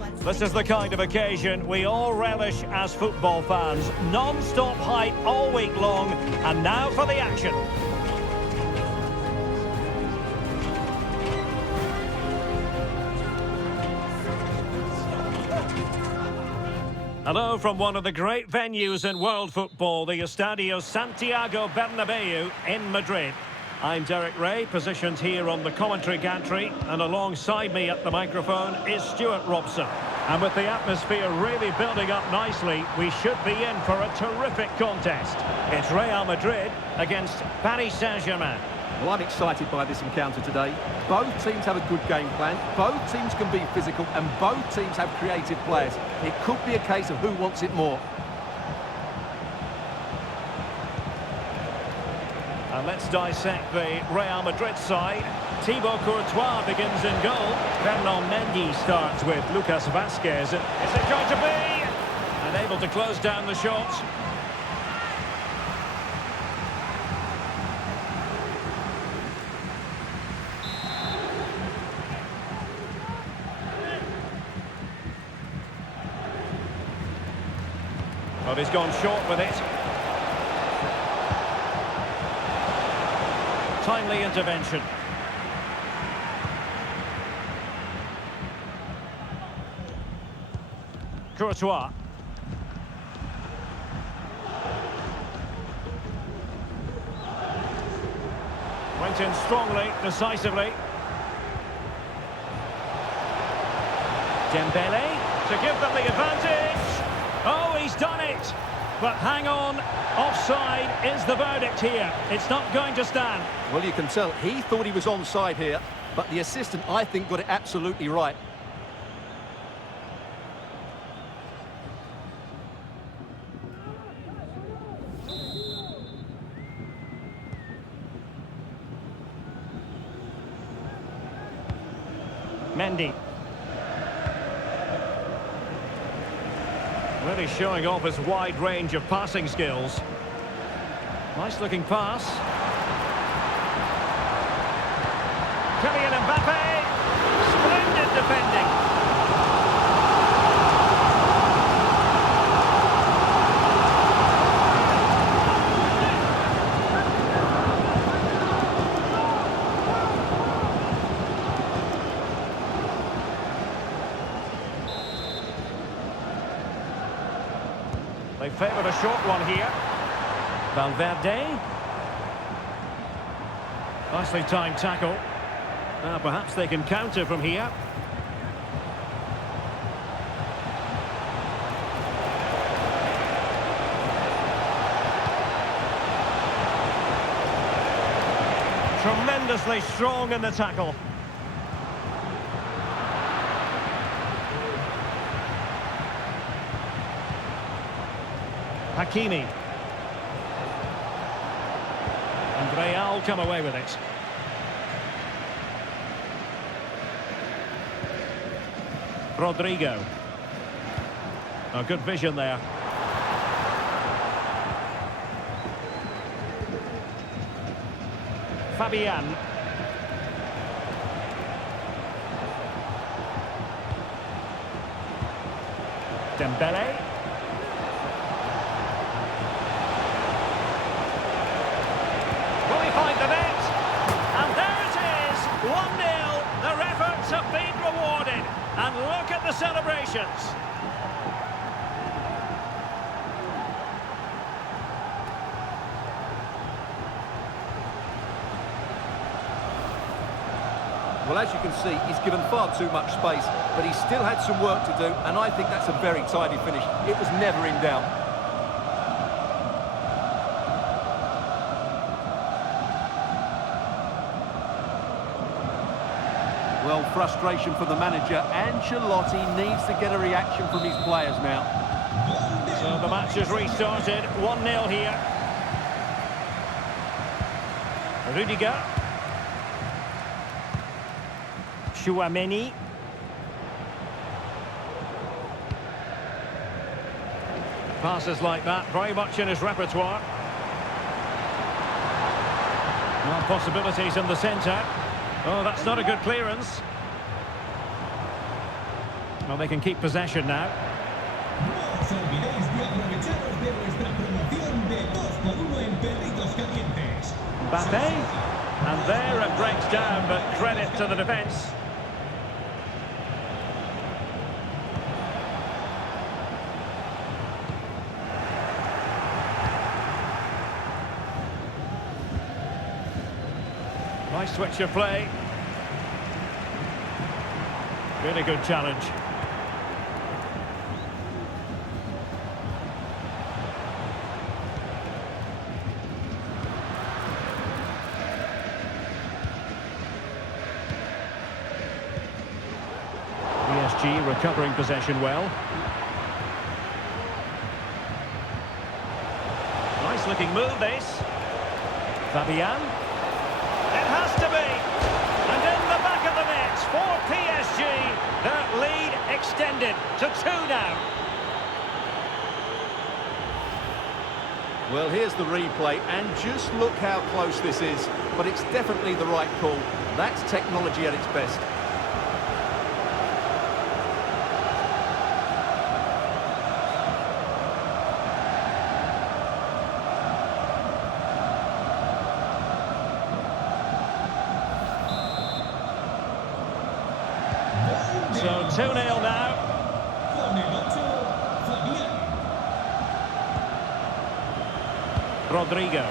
This is the kind of occasion we all relish as football fans. Non-stop hype all week long, and now for the action. Hello from one of the great venues in world football, the Estadio Santiago Bernabeu in Madrid. I'm Derek Ray, positioned here on the commentary gantry, and alongside me at the microphone is Stuart Robson. And with the atmosphere really building up nicely, we should be in for a terrific contest. It's Real Madrid against Paris Saint-Germain. Well, I'm excited by this encounter today. Both teams have a good game plan, both teams can be physical, and both teams have creative players. It could be a case of who wants it more. And let's dissect the Real Madrid side. Thibaut Courtois begins in goal. Fernand Mendy starts with Lucas Vázquez. Is it going to be? And able to close down the shot. But he's gone short with it. Timely intervention. Courtois. Went in strongly, decisively. Dembele to give them the advantage. Oh, he's done it. But hang on, offside is the verdict here. It's not going to stand. Well, you can tell he thought he was onside here, but the assistant, I think, got it absolutely right. Mendy. Really showing off his wide range of passing skills. Nice looking pass. Kylian Mbappe. Splendid defending. They favoured a short one here. Valverde. Nicely timed tackle. Perhaps they can counter from here. Tremendously strong in the tackle. Hakimi. And Real come away with it. Rodrigo. Oh, good vision there. Fabian. Dembele. Find the net, and there it is, 1-0. Their efforts have been rewarded, and look at the celebrations. Well, as you can see, he's given far too much space, but he still had some work to do, and I think that's a very tidy finish. It was never in doubt. Well, frustration for the manager. Ancelotti needs to get a reaction from his players now. So the match has restarted, 1-0 here. Rudiger. Chouameni. Passes like that, very much in his repertoire. More possibilities in the centre. Oh, that's not a good clearance. Well, they can keep possession now. No os olvidéis de aprovecharos de nuestra promoción de 2x1 en perritos calientes. Mbappe, and there it breaks down, but credit to the defence. Nice switch of play. Really good challenge. PSG recovering possession well. Nice looking move this. Fabian. It has to be. And in the back of the net for PSG. Their lead extended to 2 now. Well, here's the replay, and just look how close this is. But it's definitely the right call. That's technology at its best. So 2-0 now. Con el 8, Fabián. Rodrigo.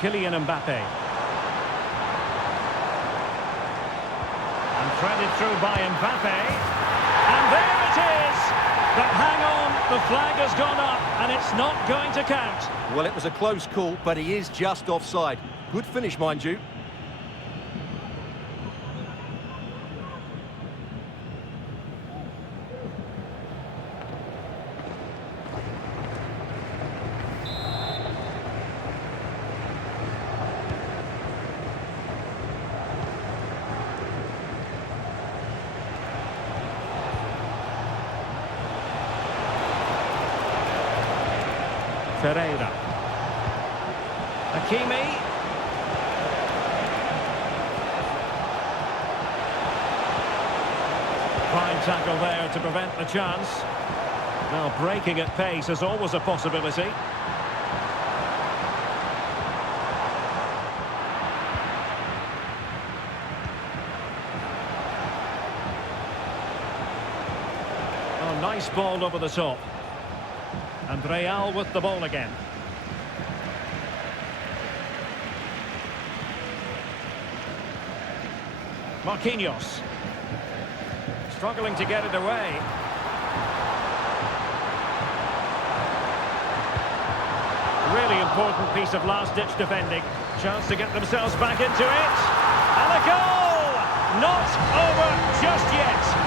Kylian Mbappe. And threaded through by Mbappe. And there it is! But hang on, the flag has gone up and it's not going to count. Well, it was a close call, but he is just offside. Good finish, mind you. Ferreira. Hakimi. Fine tackle there to prevent the chance. Now breaking at pace is always a possibility. Oh, nice ball over the top. And Real with the ball again. Marquinhos. Struggling to get it away. Really important piece of last-ditch defending. Chance to get themselves back into it. And a goal! Not over just yet.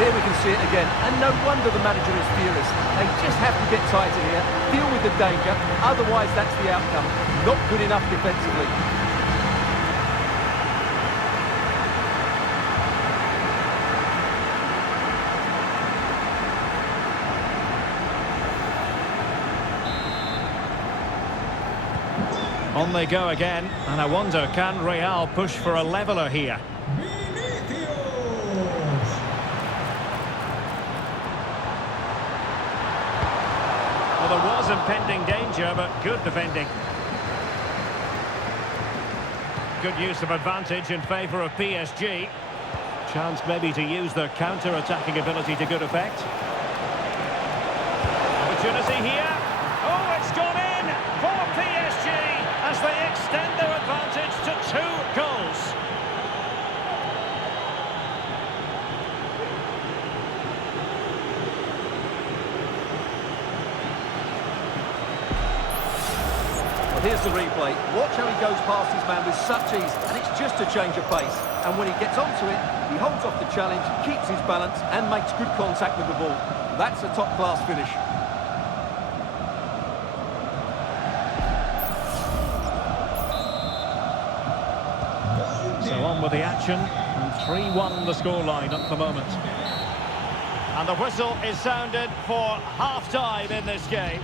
Here we can see it again, and no wonder the manager is furious. They just have to get tighter here, deal with the danger, otherwise that's the outcome. Not good enough defensively. On they go again, and I wonder, can Real push for a leveller here? There was impending danger, but good defending. Good use of advantage in favour of PSG. Chance maybe to use their counter-attacking ability to good effect. Opportunity here. Oh, it's gone in for PSG as they extend their advantage to 2 goals. Here's the replay. Watch how he goes past his man with such ease, and it's just a change of pace. And when he gets onto it, he holds off the challenge, keeps his balance, and makes good contact with the ball. That's a top-class finish. So on with the action, and 3-1 the scoreline at the moment. And the whistle is sounded for half-time in this game.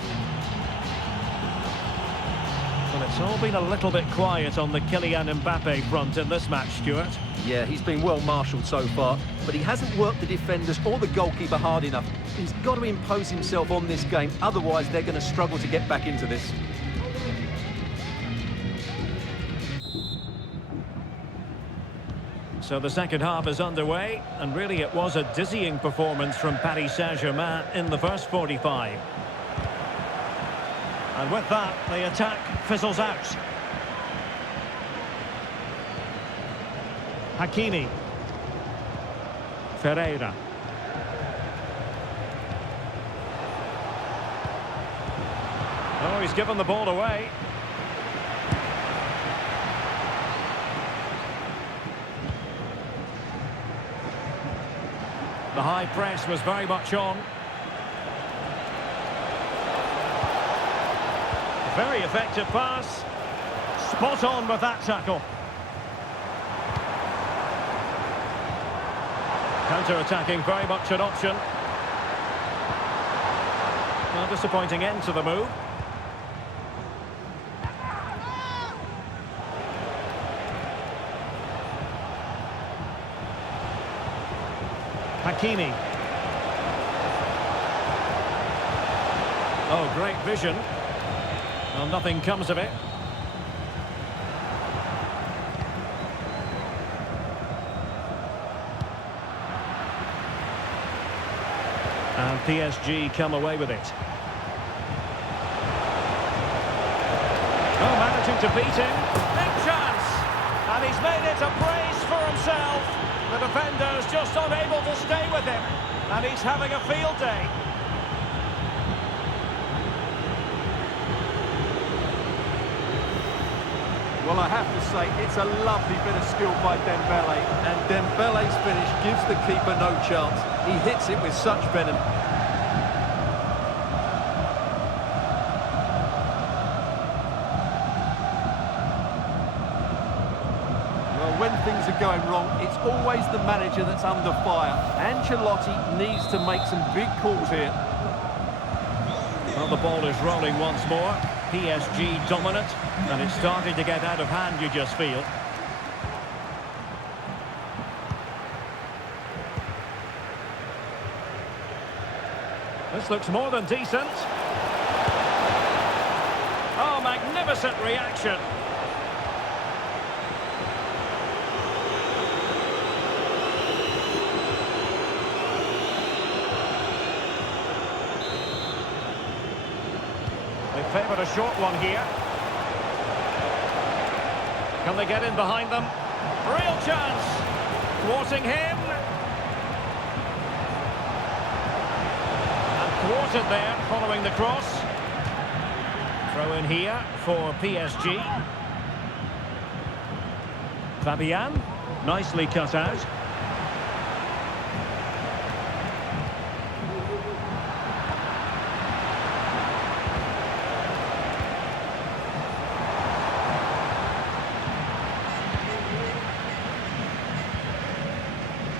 Well, it's It's all been a little bit quiet on the Kylian Mbappe front in this match, Stuart. Yeah, he's been well marshalled so far, but he hasn't worked the defenders or the goalkeeper hard enough. He's got to impose himself on this game, otherwise they're going to struggle to get back into this. So the second half is underway, and really it was a dizzying performance from Paris Saint-Germain in the first 45. And with that, the attack fizzles out. Hakimi. Ferreira. Oh, he's given the ball away. The high press was very much on. Very effective pass. Spot on with that tackle. Counter-attacking, very much an option. A disappointing end to the move. Hakimi. Oh, great vision. Well, nothing comes of it. And PSG come away with it. Oh, managing to beat him. Big chance. And he's made it a brace for himself. The defender's just unable to stay with him. And he's having a field day. Well, I have to say, it's a lovely bit of skill by Dembele, and Dembele's finish gives the keeper no chance. He hits it with such venom. Well, when things are going wrong, it's always the manager that's under fire. Ancelotti needs to make some big calls here. Well, the ball is rolling once more. PSG dominant, and it's starting to get out of hand, you just feel. This looks more than decent. Oh, magnificent reaction. They favoured a short one here. Can they get in behind them? Real chance. Thwarting him. And thwarted there following the cross. Throw in here for PSG. Fabian, nicely cut out.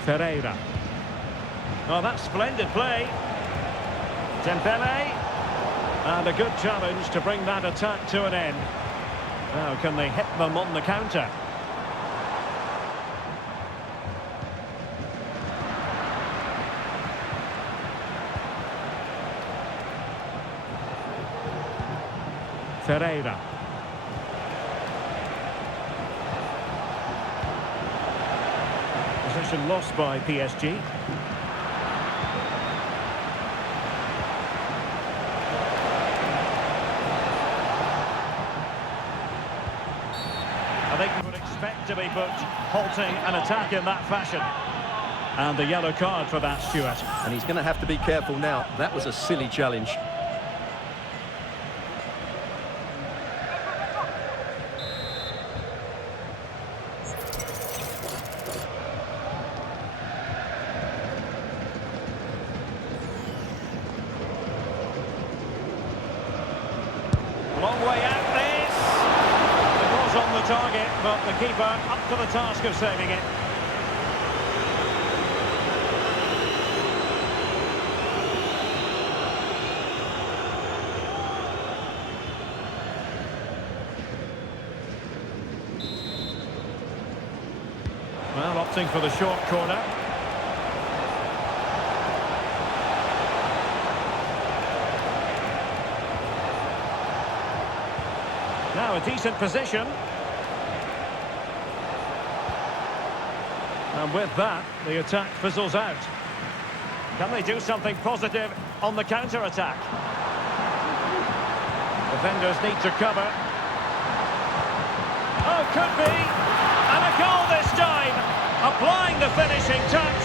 Ferreira. Oh, that's splendid play. Dembele. And a good challenge to bring that attack to an end. Now, can they hit them on the counter? Ferreira. Possession lost by PSG. I think we would expect to be booked, halting an attack in that fashion. And the yellow card for that, Stuart. And he's going to have to be careful now. That was a silly challenge. Long way out this. The ball's on the target, but the keeper up to the task of saving it. Well, opting for the short corner. Now a decent position. And with that, the attack fizzles out. Can they do something positive on the counter-attack? Defenders need to cover. Oh, could be. And a goal this time. Applying the finishing touch.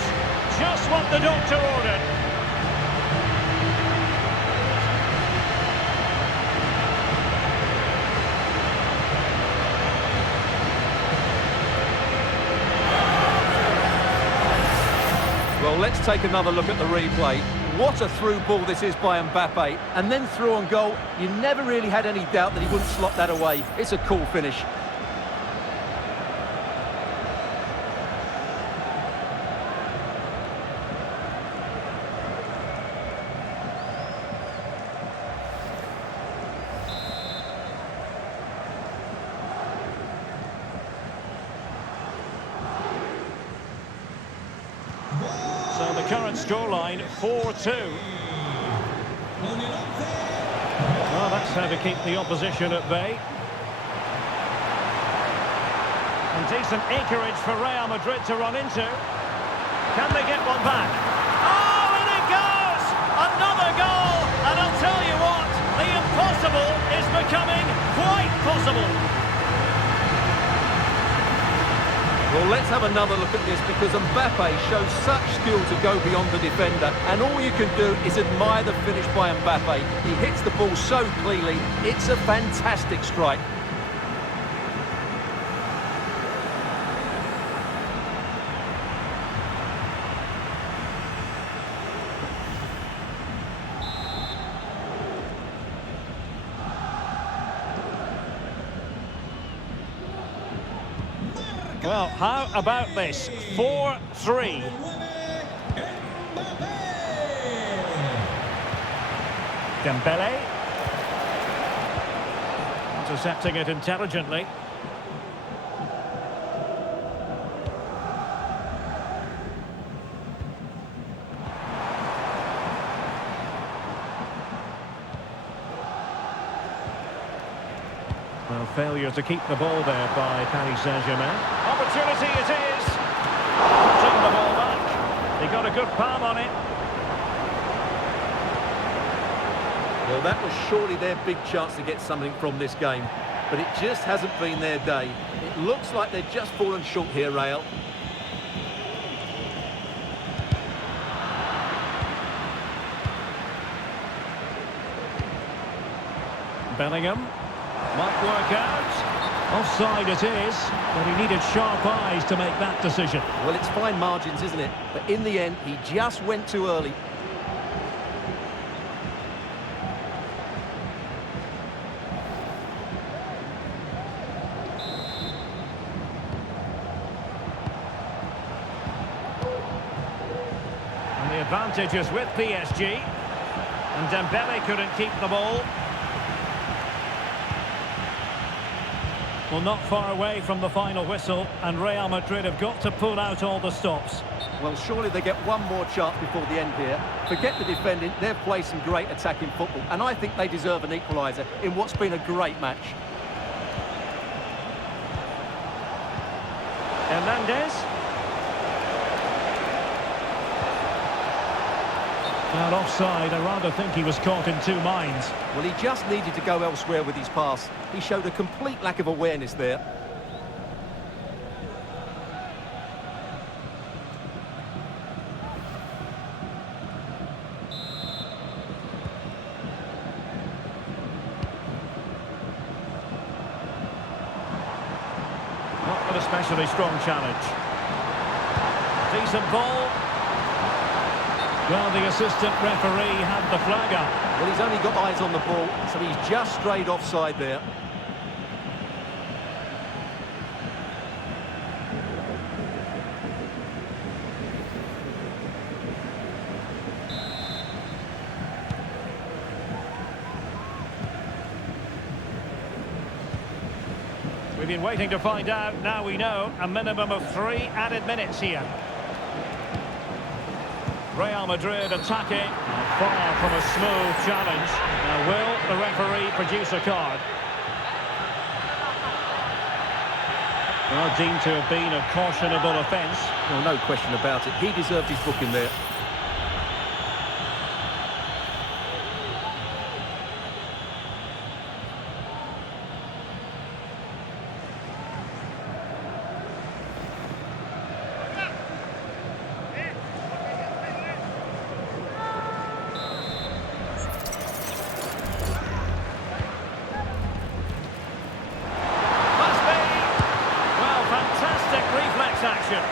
Just what the doctor ordered. Well, let's take another look at the replay. What a through ball this is by Mbappe. And then through on goal, you never really had any doubt that he wouldn't slot that away. It's a cool finish. So the current scoreline, 4-2. Well, that's how to keep the opposition at bay. And decent acreage for Real Madrid to run into. Can they get one back? Oh, and it goes! Another goal! And I'll tell you what, the impossible is becoming quite possible. Well, let's have another look at this because Mbappe shows such skill to go beyond the defender, and all you can do is admire the finish by Mbappe. He hits the ball so cleanly, it's a fantastic strike. Well, how about this? 4-3. Dembele. Intercepting it intelligently. Well, failure to keep the ball there by Paris Saint-Germain. Opportunity it is. Putting the ball back. They got a good palm on it. Well, that was surely their big chance to get something from this game, but it just hasn't been their day. It looks like they've just fallen short here, Real. Bellingham might work out. Offside it is, but he needed sharp eyes to make that decision. Well, it's fine margins, isn't it? But in the end, he just went too early. And the advantage is with PSG. And Dembele couldn't keep the ball. Well, not far away from the final whistle, and Real Madrid have got to pull out all the stops. Well, surely they get one more chance before the end here. Forget the defending, they've played some great attacking football, and I think they deserve an equaliser in what's been a great match. Hernandez. Well, offside, I rather think he was caught in two minds. Well, he just needed to go elsewhere with his pass. He showed a complete lack of awareness there. Not an especially strong challenge. Decent ball. Well, the assistant referee had the flag up. Well, he's only got eyes on the ball, so he's just strayed offside there. We've been waiting to find out. Now we know. A minimum of 3 added minutes here. Real Madrid attacking. Far from a smooth challenge. Now will the referee produce a card? Well, deemed to have been a cautionable offence. Well, no question about it. He deserved his booking there. Action.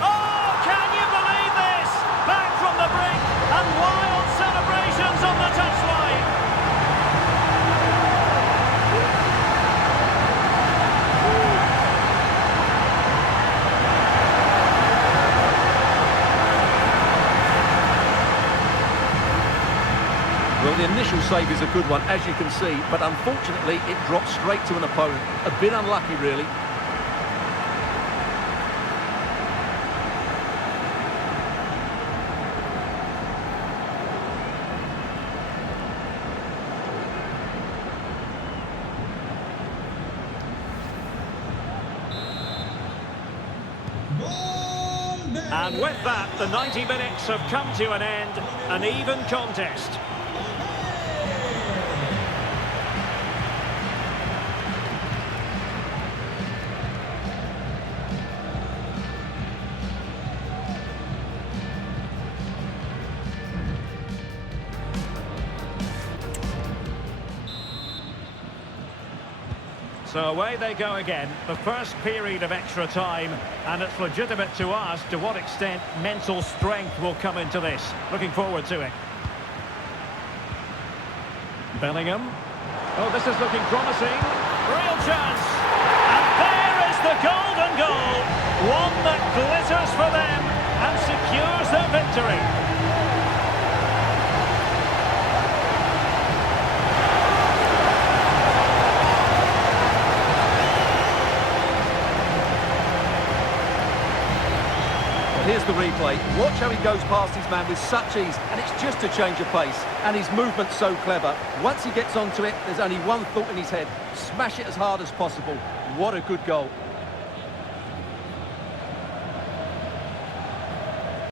Oh, can you believe this? Back from the brink and wild celebrations on the touchline. Well, the initial save is a good one, as you can see, but unfortunately it dropped straight to an opponent. A bit unlucky, really. And with that, the 90 minutes have come to an end, an even contest. So away they go again, the first period of extra time, and it's legitimate to ask to what extent mental strength will come into this. Looking forward to it. Bellingham. Oh, this is looking promising. Real chance. And there is the golden goal. One that glitters for them and secures their victory. Here's the replay. Watch how he goes past his man with such ease, and it's just a change of pace. And his movement's so clever. Once he gets onto it, there's only one thought in his head. Smash it as hard as possible. What a good goal.